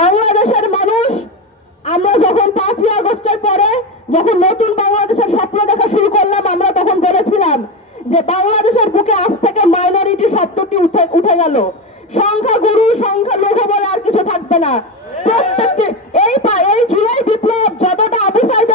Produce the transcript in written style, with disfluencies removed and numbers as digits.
বাংলাদেশের মানুষ আমরা যখন 5ই আগস্টের পরে যখন নতুন বাংলাদেশের স্বপ্ন দেখা শুরু করলাম, আমরা তখন বলেছিলাম যে বাংলাদেশের বুকে আজ থেকে মাইনরিটি শব্দটি উঠে গেল, সংখ্যাগুরু সংখ্যালঘু বলে আর কিছু থাকবে না। প্রত্যেকটি এই জুলাই বিপ্লব যতটা আবু সাইদ